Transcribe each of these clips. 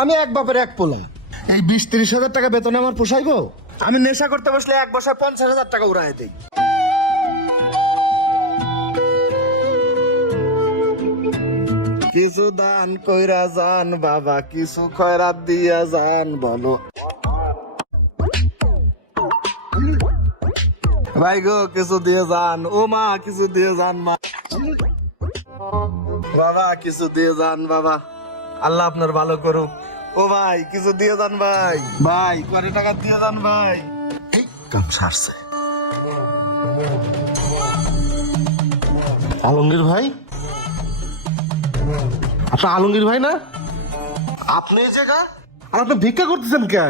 আমি এক বাপের এক পোলা। এই বিশ তিরিশ হাজার টাকা বেতনে আমার পোষাইবো? আমি নেশা করতে বসলে এক বছর পঞ্চাশ হাজার টাকা উড়াই দিই। কিছু দান কইরা যান বাবা, কিছু খয়রাত দিয়া যান, বলো। ভাই গো, কিছু দিয়ে যান। ও মা, কিছু দিয়ে যান, মা। বাবা, কিছু দিয়ে যান, বাবা। আল্লাহ আপনার ভালো করুক। ও ভাই কিছু দিয়ে যান ভাই। ভাই কয় টাকা দিয়ে যান ভাই? এই কাম সারছে। আলমগীর ভাই? আপনার আলমগীর ভাই না? আপনি এই জায়গা? আর আপনি ভিক্ষা করতেছেন কে?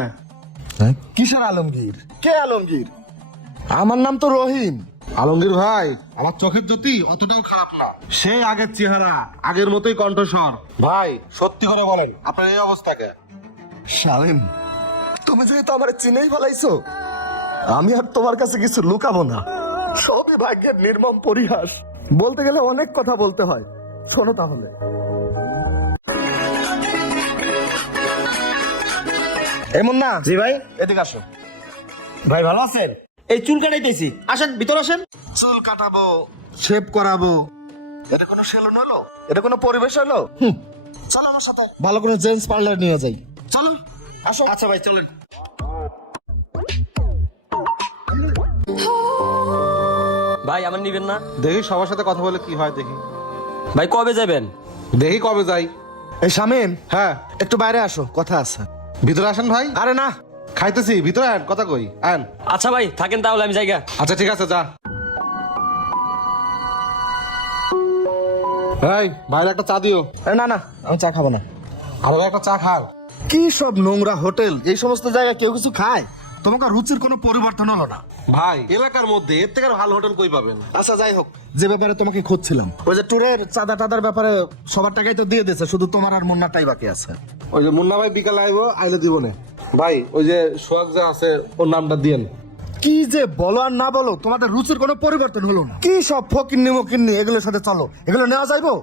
কিসের আলমগীর? কে আলমগীর? আমার নাম তো রহিম। আলমগীর ভাই আমার চোখের জ্যোতি অতটাও খারাপ না। সেই আগের চেহারা আগের মতোই কণ্ঠস্বর। ভাই সত্যি করে বলেন আপনার এই অবস্থাকে শামিম তুমি যেহেতু আমার চিনেই ফেলাইছো আমি আর তোমার কাছে কিছু লুকাবো না। সবই ভাগ্যের নির্মম পরিহাস। বলতে গেলে অনেক কথা বলতে হয়। শোনো তাহলে। এমন না? জি ভাই। এদিকে আসো। ভাই ভালো আছেন? এই চুল কাটাইতেছি। আসেন ভিতর আসেন। চুল কাটাবো। শেভ করাবো। এটা কোনো সেলুন হলো? এটা কোনো পরিবেশ হলো? হুম। চলো আমার সাথে। ভালো করে জেন্টস পার্লার নিয়ে যাই। চলো। আসো। আচ্ছা ভাই চলেন। ভাই আমার নিবেন না? দেখি সবার সাথে কথা বলে কি হয় দেখি। ভাই কবে যাবেন? দেখি কবে যাই। এই শামিম হ্যাঁ। একটু বাইরে আসো কথা আছে। ভিতরে আসেন ভাই। আরে না। খাইতেছি ভিতরে আন কথা কই আন। আচ্ছা ভাই থাকেন তাহলে আমি জায়গা। আচ্ছা ঠিক আছে যা। ভাই বাইরে একটা চা দিও। আরে না না আমি চা খাব না। আরও একটা চা খাও। কি সব নোংরা হোটেল? এই সমস্ত জায়গা কেউ কিছু খায়? তোমাকে রুচির কোনো পরিবর্তন হলো না। ভাই। এলাকার মধ্যে এর থেকে আর ভালো হোটেল কই পাবেন? আচ্ছা যাই হোক। যে ব্যাপারে তোমাকে খুঁজছিলাম ওই যে ট্যুরের চাঁদা টাদার ব্যাপারে সবার টাকাই তো দিয়ে দিয়েছে শুধু তোমার আর মুন্নাটাই বাকি আছে। ওই যে মুন্না ভাই বিকালে আইবো আইলে দিব না। ভাই ওই যে সোহাগ যা আছে ওর নামটা দিয়েন। কি যে বলো আর না বলো তোমাদের রুচির কোনো পরিবর্তন হলো না। কি সব ফকিন্নি মকিন্নি এগুলোর সাথে চলো। এগুলো নেওয়া যাইবো?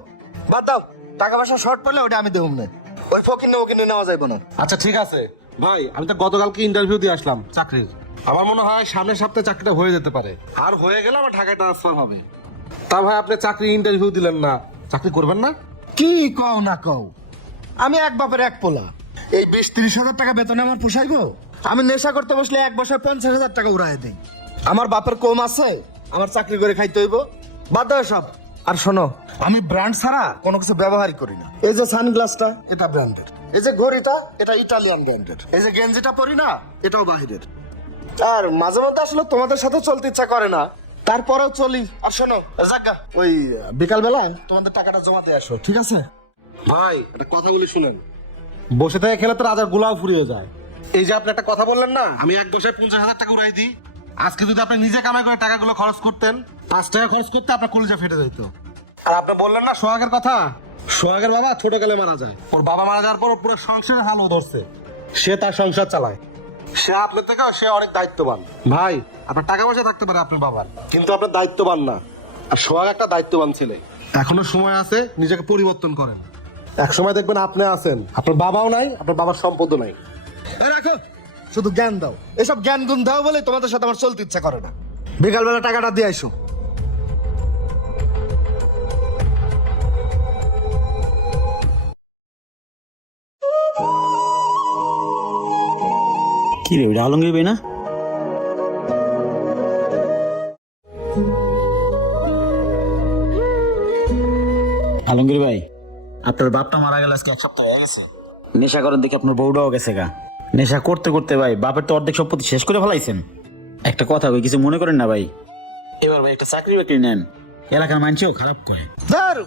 বাদ দাও টাকা পয়সা শর্ট পড়লে ওটা আমি দেবো না। ওই ফকিন্নি মকিন্নি নেওয়া যাইবো না। আচ্ছা ঠিক আছে। ভাই, আমি তো গতকালকে ইন্টারভিউ দিয়ে আসলাম চাকরির। আমার মনে হয় সামনের সপ্তাহে চাকরিটা হয়ে যেতে পারে। আর হয়ে গেলে আমার ঢাকায় ট্রান্সফার হবে। তা ভাই, আপনি চাকরি ইন্টারভিউ দিলেন না। চাকরি করবেন না? কি কও না কও? আমি এক বাপের এক পোলা। এই বিশ তিরিশ হাজার টাকা বেতনে আমার পোষাইবো? আমি নেশা করতে বসলে এক বছর পঞ্চাশ হাজার টাকা উড়াই দিই। আমার বাপের কম আছে, আমার চাকরি করে খাইতে হইব। বাদ দাও সব আর শোনো, আমি ব্র্যান্ড ছাড়া কোনো কিছু ব্যবহারই করি না। এই যে সানগ্লাসটা, এটা ব্র্যান্ডের এই যে ঘড়িটা এটা ইটালিয়ান ব্র্যান্ডের। এই যে গেঞ্জিটা পরি না এটাও বাহিরের। আর মাঝে মধ্যে আসলে তোমাদের সাথে চলতে ইচ্ছা করে না। তারপরেও চলি। আর শোনো জাগা। ওই বিকাল বেলায় তোমাদের টাকাটা জমা দিয়ে আসো ঠিক আছে? ভাই। একটা কথা বলি শুনেন। বসে থেকে খেলে তো রাজার গোলাও ফুরিয়ে যায়। এই যে আপনি একটা কথা বললেন না আমি এক বছর পঞ্চাশ হাজার টাকা উড়াই দিই। আজকে যদি আপনি নিজে কামাই করে টাকাগুলো খরচ করতেন পাঁচ টাকা খরচ করতে আপনার কলিজা ফেটে যেত আর আপনি বললেন না সোহাগের কথা? সোহাগের বাবা ছোট গেলে মারা যায়। ওর বাবা মারা যাওয়ার পর পুরো সংসারের হাল ধরছে। সে তার সংসার চালায়। সে আপনার থেকে সে অনেক দায়িত্ববান। ভাই, আপনার টাকা পয়সা থাকতে পারে আপনার বাবার। কিন্তু আপনার দায়িত্ববান না। আর সোহাগ একটা দায়িত্ববান ছেলে। এখনও সময় আছে, নিজেকে পরিবর্তন করেন। এক সময় দেখবেন আপনি আছেন। আপনার বাবাও নাই, আপনার বাবার সম্পদও নাই। রাখো, শুধু জ্ঞান দাও। এসব জ্ঞান গুণ দাও বলে তোমাদের সাথে আমার চলতে ইচ্ছা করে না। বিকালবেলা টাকাটা দিয়ে আইসো। কি রে ওটা আলমগীর ভাই না? আলমগীর ভাই, আপনার বাপটা মারা গেল আজকে এক সপ্তাহ হয়ে গেছে। নেশা করার দিকে আপনার বউটাও গেছে গা। নেশা করতে করতে ভাই, বাপের তো অর্ধেক সম্পত্তি শেষ করে ফেলাইছেন। একটা কথা কই, কিছু মনে করেন না ভাই? এবার ভাই একটা চাকরি বাকরি নেন। এলাকার মানুষও খারাপ করে। ধর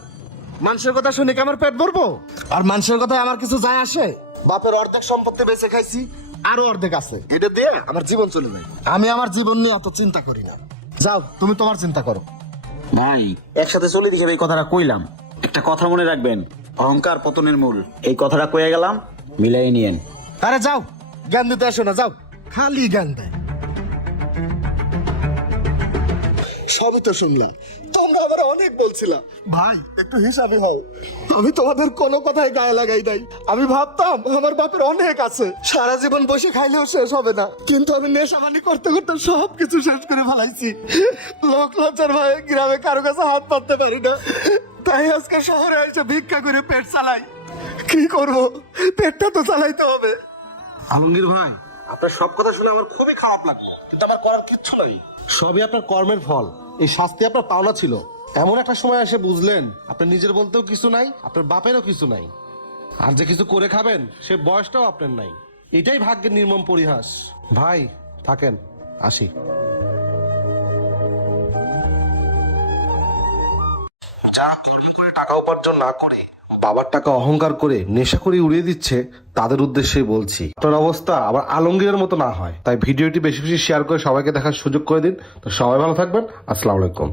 মানুষের কথা শুনে কি আমার পেট ভরবো? আর মানুষের কথায় আমার কিছু যায় আসে? বাপের অর্ধেক সম্পত্তি বেঁচে খাইছি আরও অর্ধেক আছে। এটা দিয়ে আমার জীবন চলে যায়। আমি আমার জীবন নিয়ে অত চিন্তা করি না। যাও তুমি তোমার চিন্তা করো। ভাই একসাথে চলে দেখে এই কথাটা কইলাম। একটা কথা মনে রাখবেন অহংকার পতনের মূল। এই কথাটা কয়ে গেলাম মিলাই নিয়েন। আরে যাও জ্ঞান দিতে আসো না যাও। খালি জ্ঞান দেয়। সবই তো শুনলাম। তোমার আবার অনেক বলছিলা। ভাই, একটু হিসাবে হও। আমি তোমাদের কোনো কথায় গায়ে লাগাই নাই। আমি ভাবতাম, আমার বাপের অনেক আছে। সারা জীবন বসে খাইলেও শেষ হবে না। কিন্তু আমি নেশাবানি করতে করতে সব কিছু শেষ করে ফেলাইছি। লোক লজ্জার ভয়ে গ্রামে কারও কাছে হাত পাততে পারি না। তাই আজকে শহরে এসে ভিক্ষা করে পেট চালাই। কি করব? পেটটা তো চালাইতে হবে। আলমগীর ভাই, আপনার সব কথা শুনে আমার খুবই খারাপ লাগল। কিন্তু আমার করার কিচ্ছু নাই। সবই আপনার কর্মের ফল। এই শাস্তি আপনার পাওনা ছিল। এমন একটা সময় এসে বুঝলেন আপনার নিজের বলতেও কিছু নাই, আপনার বাপেরও কিছু নাই। আর যে কিছু করে খাবেন, সে বয়সটাও আপনার নাই। এটাই ভাগ্যের নির্মম পরিহাস। ভাই, থাকেন, আসি। যা কর্ম করে টাকা উপার্জন না করে বাবার টাকা অহংকার করে নেশা করে উড়িয়ে দিচ্ছে, তাদের উদ্দেশ্যেই বলছি। আপনার অবস্থা আবার আলমগীরের মতো না হয়। তাই ভিডিওটি বেশি বেশি শেয়ার করে সবাইকে দেখার সুযোগ করে দিন। তো সবাই ভালো থাকবেন। আসসালামু আলাইকুম।